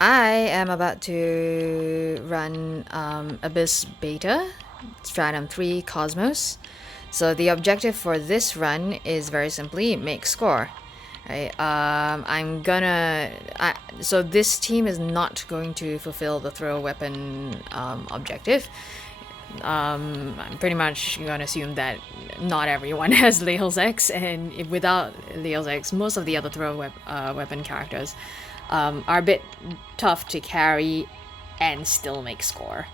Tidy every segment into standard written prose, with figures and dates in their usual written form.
I am about to run Abyss Beta Stratum 3 Cosmos. So the objective for this run is very simply make score. Right? So this team is not going to fulfill the throw weapon objective. I'm pretty much going to assume that not everyone has Leo's X, and without Leo's X, most of the other weapon characters are a bit tough to carry and still make score,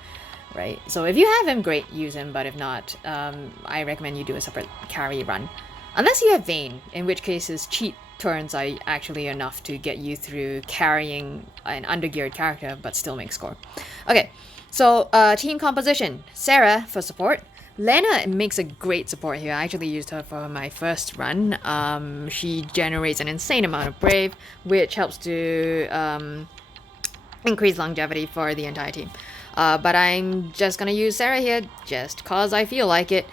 right? So if you have him, great, use him, but if not, I recommend you do a separate carry run. Unless you have Vayne, in which case his cheat turns are actually enough to get you through carrying an undergeared character but still make score. Okay, so team composition. Serah for support. Lena makes a great support here. I actually used her for my first run. She generates an insane amount of Brave, which helps to increase longevity for the entire team. But I'm just gonna use Serah here just cause I feel like it.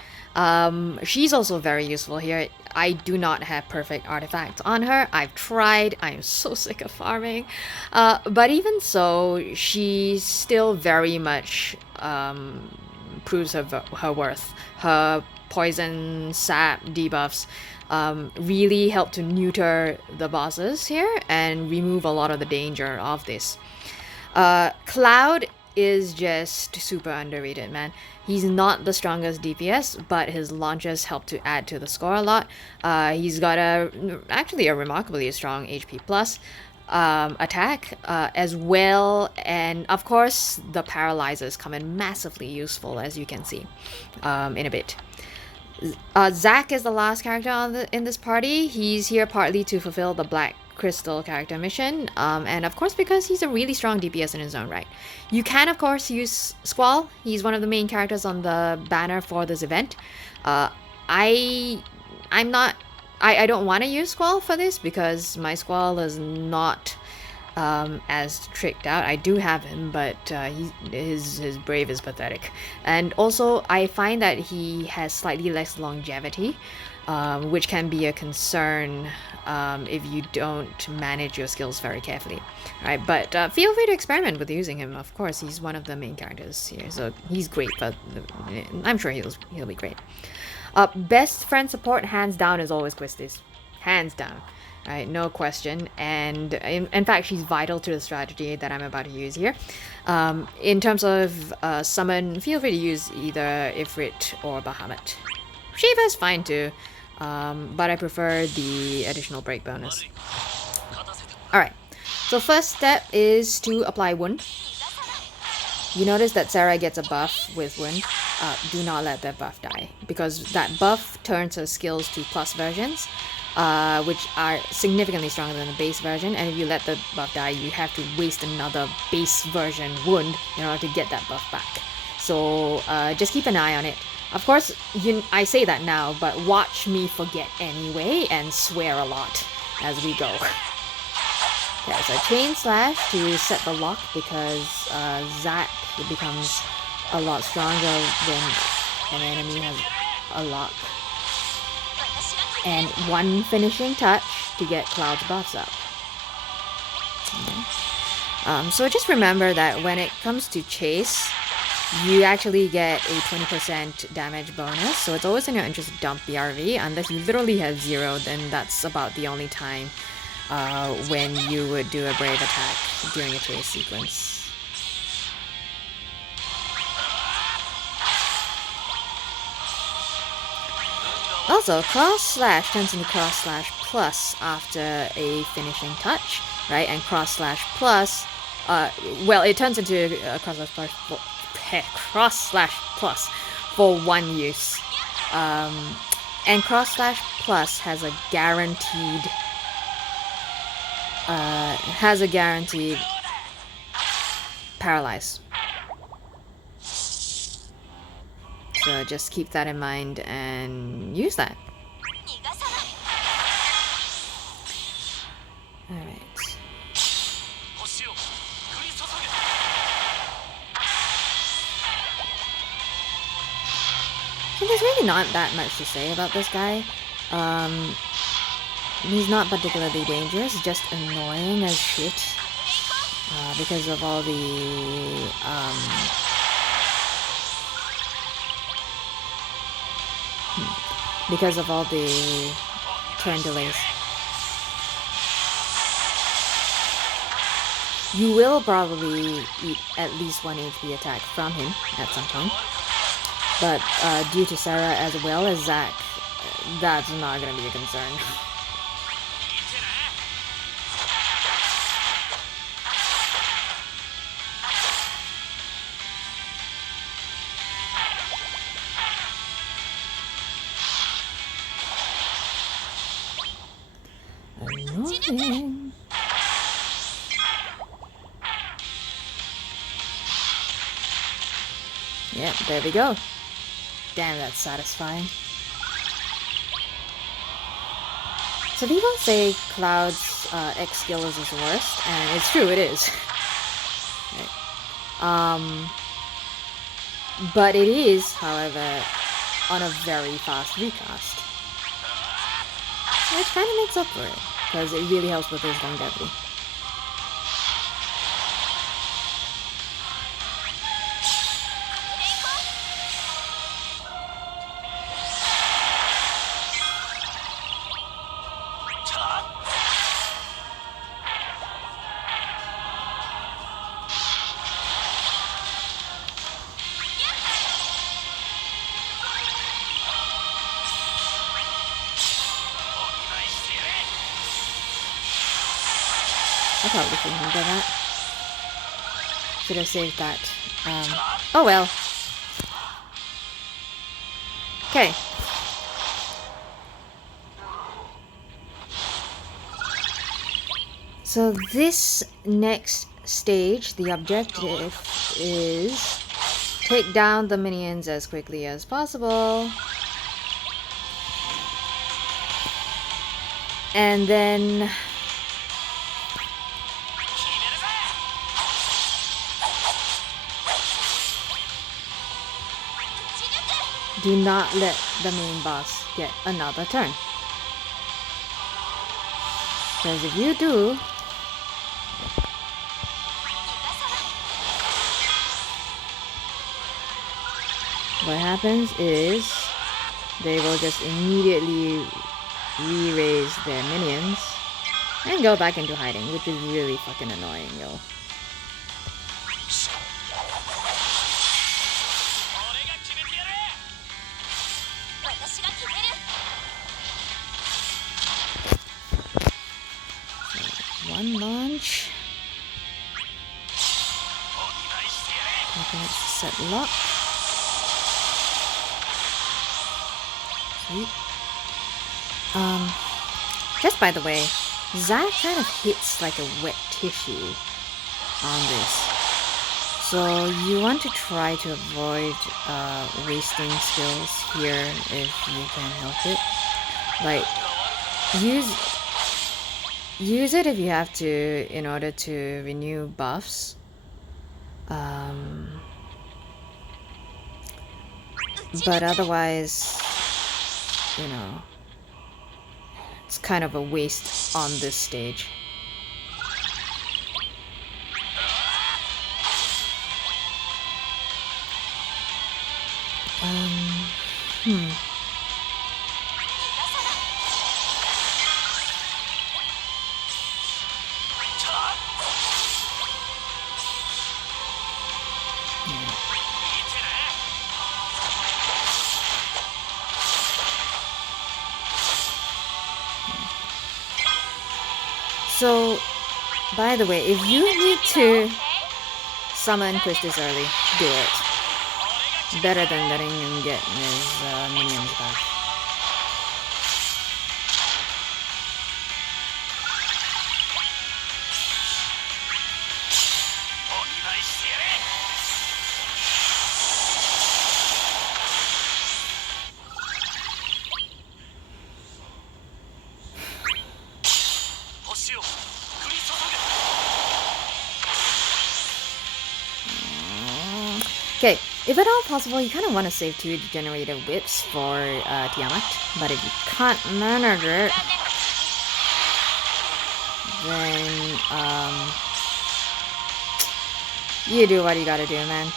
She's also very useful here. I do not have perfect artifacts on her. I've tried. I am so sick of farming. But even so, she still very much proves her worth. Her poison, sap, debuffs really help to neuter the bosses here and remove a lot of the danger of this. Cloud is just super underrated, man. He's not the strongest DPS, but his launches help to add to the score a lot. He's got actually a remarkably strong HP plus attack as well, and of course the paralyzers come in massively useful, as you can see in a bit. Zack is the last character in this party. He's here partly to fulfill the Black Crystal character mission, and of course because he's a really strong DPS in his own right. You can of course use Squall. He's one of the main characters on the banner for this event. I don't want to use Squall for this because my Squall is not as tricked out. I do have him, but his Brave is pathetic. And also, I find that he has slightly less longevity, which can be a concern if you don't manage your skills very carefully. Right, but feel free to experiment with using him. Of course, he's one of the main characters here, so he's great. But I'm sure he'll be great. Best friend support, hands down, is always Quistis. Hands down. Right, no question. And in fact, she's vital to the strategy that I'm about to use here. In terms of summon, feel free to use either Ifrit or Bahamut. Shiva's fine too, but I prefer the additional break bonus. Alright, so first step is to apply Wound. You notice that Serah gets a buff with Wound. Do not let that buff die, because that buff turns her skills to plus versions, which are significantly stronger than the base version, and if you let the buff die, you have to waste another base version Wound in order to get that buff back. So just keep an eye on it. Of course, I say that now, but watch me forget anyway and swear a lot as we go. Okay, so Chain Slash to set the lock, because Zack becomes a lot stronger when an enemy has a lock. And one finishing touch to get Cloud's buffs up. Okay. So just remember that when it comes to Chase, you actually get a 20% damage bonus, so it's always in your interest to dump BRV. Unless you literally have 0, then that's about the only time when you would do a Brave attack during a chase sequence. Also, Cross Slash turns into Cross Slash Plus after a finishing touch, right? And Cross Slash Plus, well, it turns into Cross Slash Plus for one use. And Cross Slash Plus has a guaranteed paralyze. So just keep that in mind and use that. Alright. So there's really not that much to say about this guy. He's not particularly dangerous, just annoying as shit. because of all the turn delays. You will probably eat at least 1 HP attack from him at some point. But due to Serah as well as Zack, that's not gonna be a concern. Annoying. Yeah, there we go. Damn, that's satisfying. So people say Cloud's X skill is his worst, and it's true, it is. Right. But it is, however, on a very fast recast. Which kind of makes up for it, because it really helps with his longevity. I probably shouldn't have done that. Should have saved that. Oh well. Okay. So this next stage, the objective is take down the minions as quickly as possible. And then do not let the main boss get another turn. Because if you do, what happens is they will just immediately re-raise their minions and go back into hiding, which is really fucking annoying, yo. One launch. Okay, let's set lock. Sweet. Just by the way, Zack kind of hits like a wet tissue on this. So you want to try to avoid wasting skills here if you can help it. Like, use it if you have to in order to renew buffs. But otherwise, you know, it's kind of a waste on this stage. So, by the way, if you need to summon Quistis early, do it. Better than letting him get his minions back. Okay, if at all possible, you kind of want to save 2 generator whips for Tiamat, but if you can't manage it, then You do what you gotta do, man.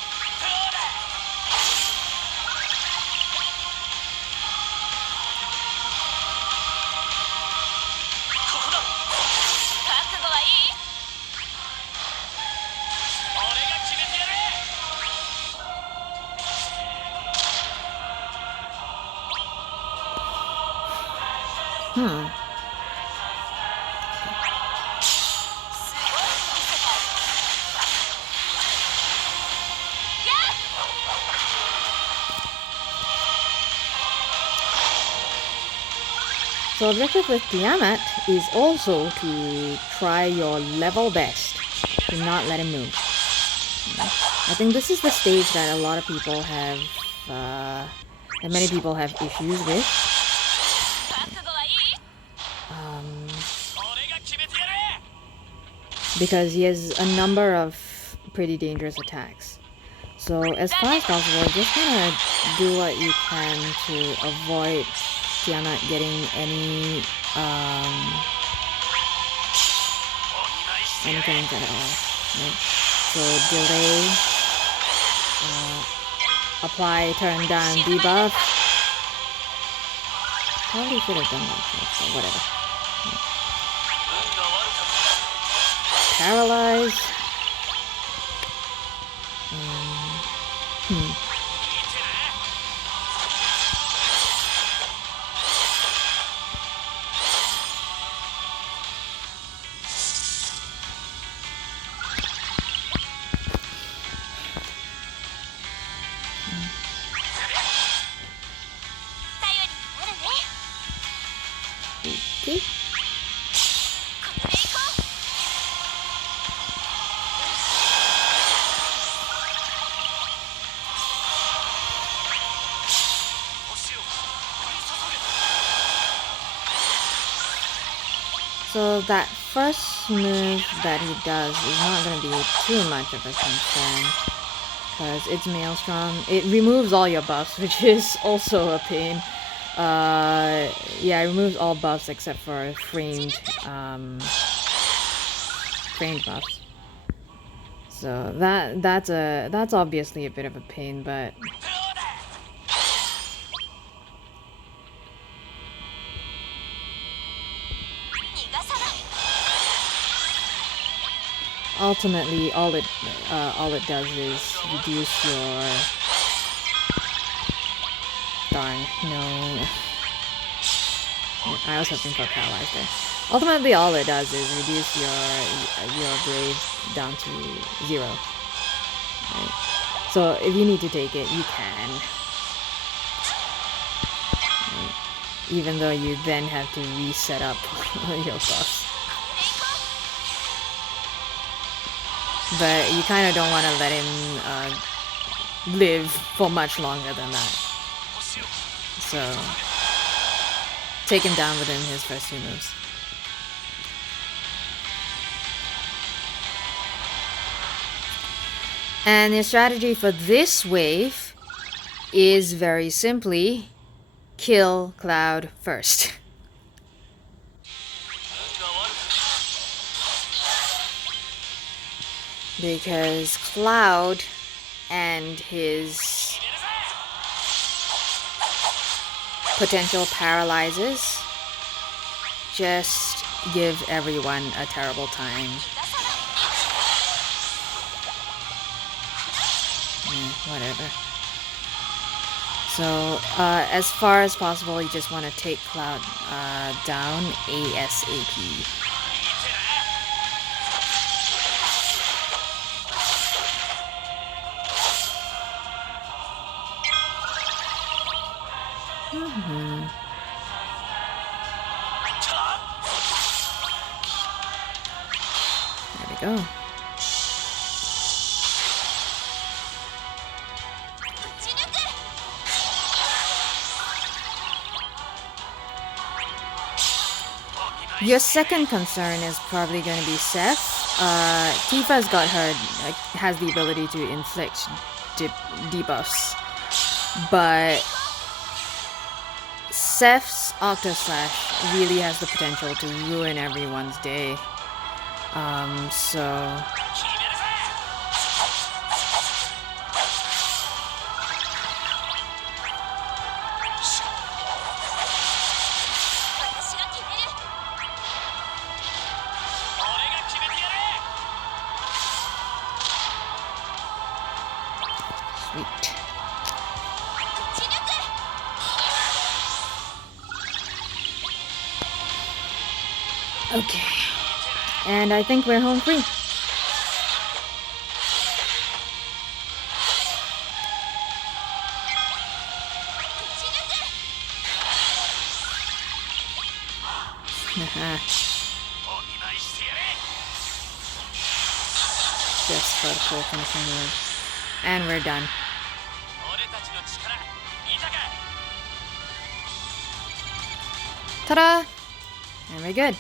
So objective with Tiamat is also to try your level best to not let him move. I think this is the stage that a lot of people have, that many people have issues with. Because he has a number of pretty dangerous attacks. So as far as possible, just kind of do what you can to avoid Tiamat getting anything at all. Right? So delay, apply, turn down, debuff. Probably should have done that first, but whatever. Paralyze. Okay. So that first move that he does is not going to be too much of a concern, because it's Maelstrom. It removes all your buffs, which is also a pain. Yeah, it removes all buffs except for framed buffs. So that's obviously a bit of a pain, but ultimately all it does is reduce your no. I was hoping for paralyzed there. Ultimately, all it does is reduce your brave down to 0. Right? So if you need to take it, you can. Right? Even though you then have to reset up your buffs. But you kind of don't want to let him live for much longer than that. So take him down within his first 2 moves. And your strategy for this wave is very simply kill Cloud first. Because Cloud and his potential paralyzes just give everyone a terrible time. Whatever. So, as far as possible, you just want to take Cloud down ASAP. There we go. Your second concern is probably going to be Seth. Tifa's got her, has the ability to inflict debuffs, but Seth's Octo Slash really has the potential to ruin everyone's day. So Sweet. Okay. And I think we're home free. Just for the cool finishing move. And we're done. Ta-da! And we're good.